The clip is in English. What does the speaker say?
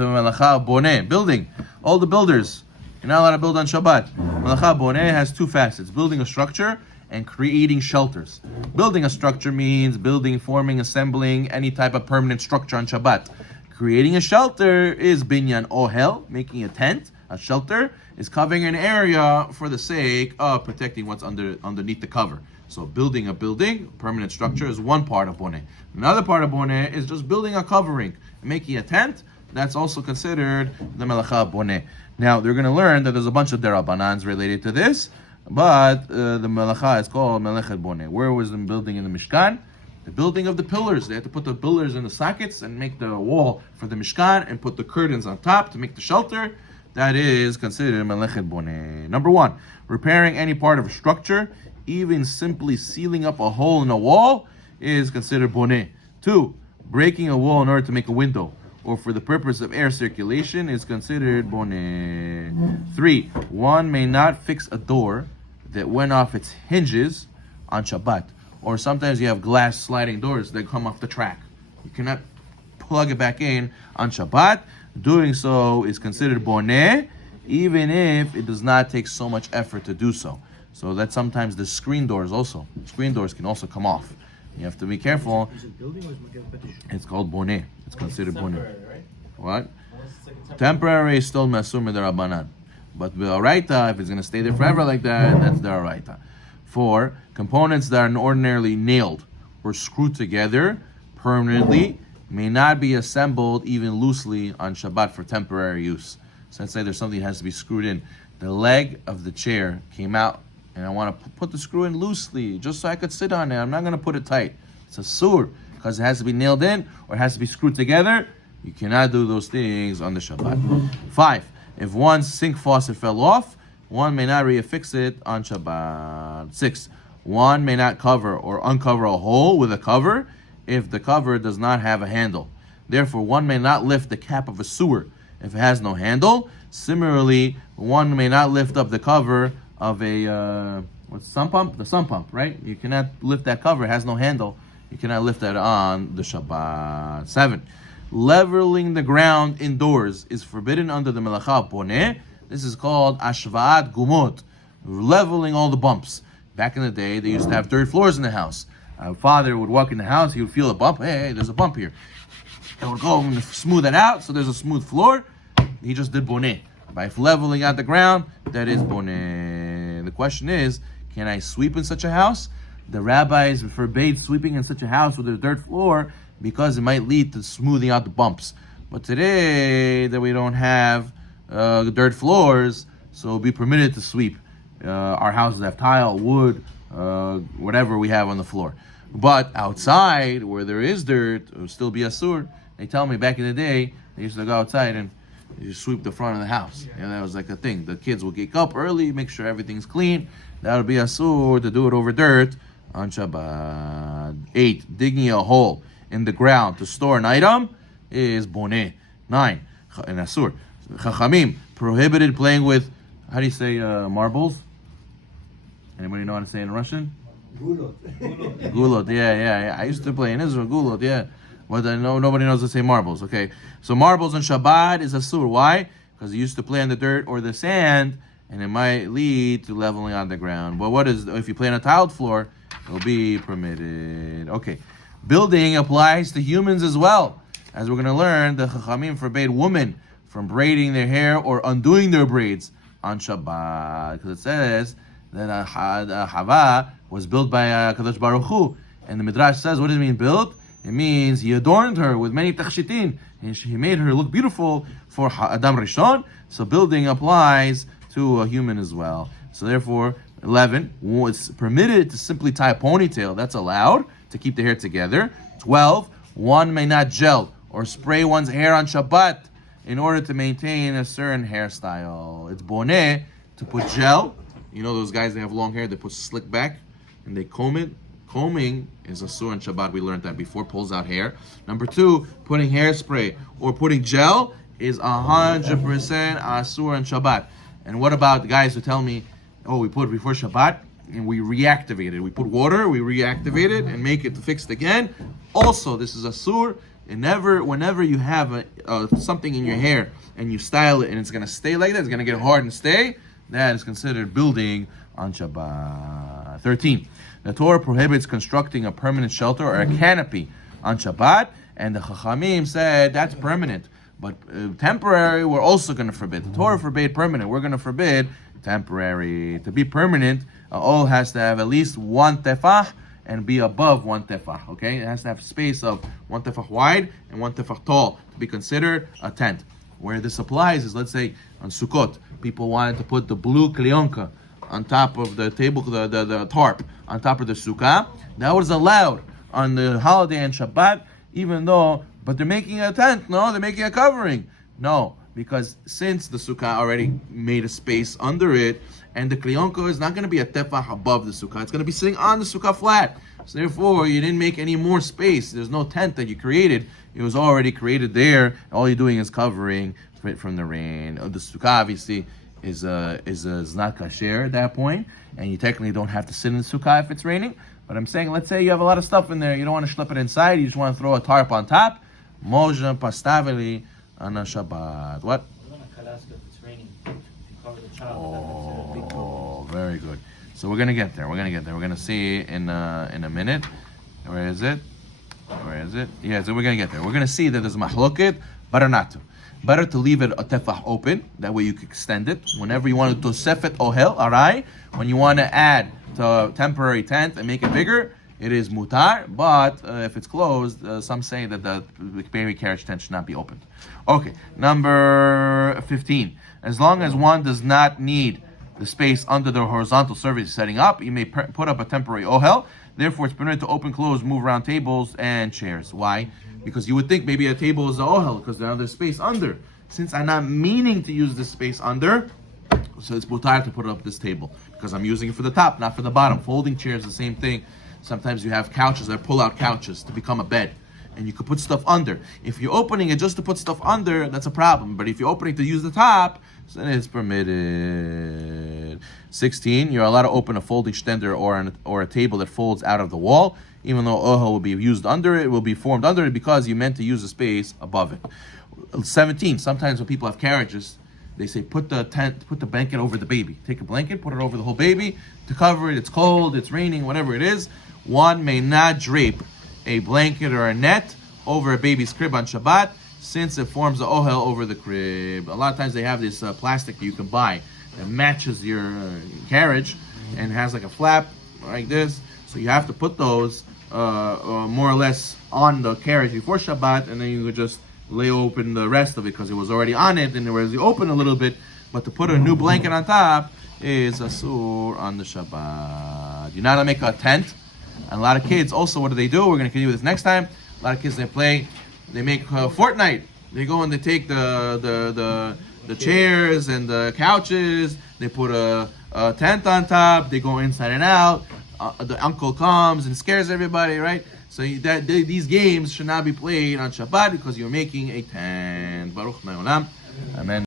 the Melacha Boneh, building. All the builders, you're not allowed to build on Shabbat. Melacha Boneh has two facets: building a structure and creating shelters. Building a structure means building, forming, assembling any type of permanent structure on Shabbat. Creating a shelter is binyan ohel, making a tent. A shelter is covering an area for the sake of protecting what's underneath the cover. So building a building, permanent structure, is one part of Boneh. Another part of Boneh is just building a covering, making a tent. That's also considered the Melacha Boneh. Now, they're going to learn that there's a bunch of derabanans related to this, but the Melacha is called Melechet Boneh. Where was the building in the Mishkan? The building of the pillars. They had to put the pillars in the sockets and make the wall for the Mishkan and put the curtains on top to make the shelter. That is considered Melechet Boneh. Number one, repairing any part of a structure, even simply sealing up a hole in a wall, is considered Boneh. Two, breaking a wall in order to make a window, or for the purpose of air circulation, is considered Boneh. Three, one may not fix a door that went off its hinges on Shabbat. Or sometimes you have glass sliding doors that come off the track. You cannot plug it back in on Shabbat. Doing so is considered Boneh, even if it does not take so much effort to do so. So that sometimes the screen doors can also come off. You have to be careful. Is it building or is it It's called Boneh. It's considered Boneh. Right? What? Temporary is still Masur Midarabanan. But the Araita, if it's going to stay there forever like that, that's the Araita. 4, components that are ordinarily nailed or screwed together permanently may not be assembled even loosely on Shabbat for temporary use. So let's say there's something that has to be screwed in. The leg of the chair came out, and I want to put the screw in loosely, just so I could sit on it. I'm not going to put it tight. It's a sur, because it has to be nailed in, or it has to be screwed together. You cannot do those things on the Shabbat. 5, if one's sink faucet fell off, one may not reaffix it on Shabbat. 6, one may not cover or uncover a hole with a cover if the cover does not have a handle. Therefore, one may not lift the cap of a sewer if it has no handle. Similarly, one may not lift up the cover of a sump pump? The sump pump, right? You cannot lift that cover, it has no handle. You cannot lift that on the Shabbat. 7, leveling the ground indoors is forbidden under the Melacha Boneh. This is called Ashvaat Gumot, leveling all the bumps. Back in the day, they used to have dirt floors in the house. A father would walk in the house, he would feel a bump. Hey, there's a bump here. And would go and smooth it out, so there's a smooth floor. He just did Boneh. By leveling out the ground, that is Boneh. The question is, can I sweep in such a house? The rabbis forbade sweeping in such a house with a dirt floor because it might lead to smoothing out the bumps. But today, that we don't have dirt floors, so it'll be permitted to sweep. Our houses have tile, wood, whatever we have on the floor. But outside, where there is dirt, it will still be asur. They tell me back in the day, they used to go outside and you sweep the front of the house. And that was like a thing. The kids will get up early, make sure everything's clean. That would be asur to do it over dirt on Shabbat. 8, digging a hole in the ground to store an item is Boneh. 9, in asur. Chachamim prohibited playing with, how do you say marbles? Anybody know how to say it in Russian? Gulot. Gulot, yeah. I used to play in Israel, gulot, yeah. But I know nobody knows to say marbles, okay? So marbles on Shabbat is asur. Why? Because you used to play on the dirt or the sand, and it might lead to leveling on the ground. But what is, if you play on a tiled floor, it will be permitted. Okay. Building applies to humans as well. As we're going to learn, the Chachamim forbade women from braiding their hair or undoing their braids on Shabbat. Because it says that Hava was built by Kadosh Baruch Hu. And the Midrash says, what does it mean built? It means he adorned her with many tachshitin. And he made her look beautiful for Adam Rishon. So building applies to a human as well. So therefore, 11, it's permitted to simply tie a ponytail. That's allowed to keep the hair together. 12, one may not gel or spray one's hair on Shabbat in order to maintain a certain hairstyle. It's boneh to put gel. You know those guys that have long hair, they put slick back and they comb it. Combing is asur on Shabbat. We learned that before. Pulls out hair. Number 2, putting hairspray or putting gel is 100% asur on Shabbat. And what about the guys who tell me, oh, we put it before Shabbat and we reactivate it. We put water, we reactivate it and make it fixed again. Also, this is asur. whenever you have something in your hair and you style it and it's gonna stay like that, it's gonna get hard and stay. That is considered building on Shabbat. 13. The Torah prohibits constructing a permanent shelter or a canopy on Shabbat, and the Chachamim said that's permanent. But temporary, we're also going to forbid. The Torah forbade permanent. We're going to forbid temporary. To be permanent, all has to have at least 1 tefah and be above 1 tefah. Okay, it has to have space of 1 tefah wide and 1 tefah tall to be considered a tent. Where this applies is, let's say, on Sukkot, people wanted to put the blue klionka on top of the table, the tarp on top of the sukkah. That was allowed on the holiday and Shabbat, but they're making a tent. No, they're making a covering. No, because since the sukkah already made a space under it, and the klionka is not going to be a tefah above the sukkah, it's going to be sitting on the sukkah flat. So therefore, you didn't make any more space. There's no tent that you created. It was already created there. All you're doing is covering it from the rain. The sukkah obviously is not kasher at that point, and you technically don't have to sit in the sukkah if it's raining. But I'm saying, let's say you have a lot of stuff in there, you don't want to schlep it inside, you just want to throw a tarp on top. Moja pastaveli on a Shabbat. What? Oh, very good. So we're gonna get there. We're gonna see in a minute. Where is it? Yeah, so we're gonna get there. We're gonna see that there's mahloket, better not to. Better to leave it a tefah open. That way you can extend it whenever you want to tosefet ohel. Alright. When you want to add to a temporary tent and make it bigger, it is mutar. But if it's closed, some say that the baby carriage tent should not be opened. Okay. Number 15. As long as one does not need the space under the horizontal surface setting up, you may put up a temporary ohel. Therefore, it's permitted to open, close, move around tables and chairs. Why? Because you would think maybe a table is a ohel because there's space under. Since I'm not meaning to use this space under, so it's mutar to put up this table because I'm using it for the top, not for the bottom. Folding chairs, the same thing. Sometimes you have couches that pull out couches to become a bed, and you could put stuff under. If you're opening it just to put stuff under, that's a problem. But if you're opening to use the top, then it's permitted. 16. You're allowed to open a folding stender or a table that folds out of the wall. Even though ohel will be used under it, will be formed under it because you meant to use the space above it. 17. Sometimes when people have carriages, they say put the blanket over the baby. Take a blanket, put it over the whole baby to cover it. It's cold, it's raining, whatever it is. One may not drape a blanket or a net over a baby's crib on Shabbat, since it forms the ohel over the crib. A lot of times they have this plastic that you can buy that matches your carriage and has like a flap like this. So you have to put those more or less on the carriage before Shabbat, and then you could just lay open the rest of it because it was already on it, and it was open a little bit. But to put a new blanket on top is asur on the Shabbat. You're not gonna make a tent. And a lot of kids also, what do? We're gonna continue with this next time. A lot of kids they make Fortnite. They go and they take the chairs and the couches. They put a tent on top. They go inside and out. The uncle comes and scares everybody, right? So these games should not be played on Shabbat because you're making a tent. Baruch Me'olam. Amen.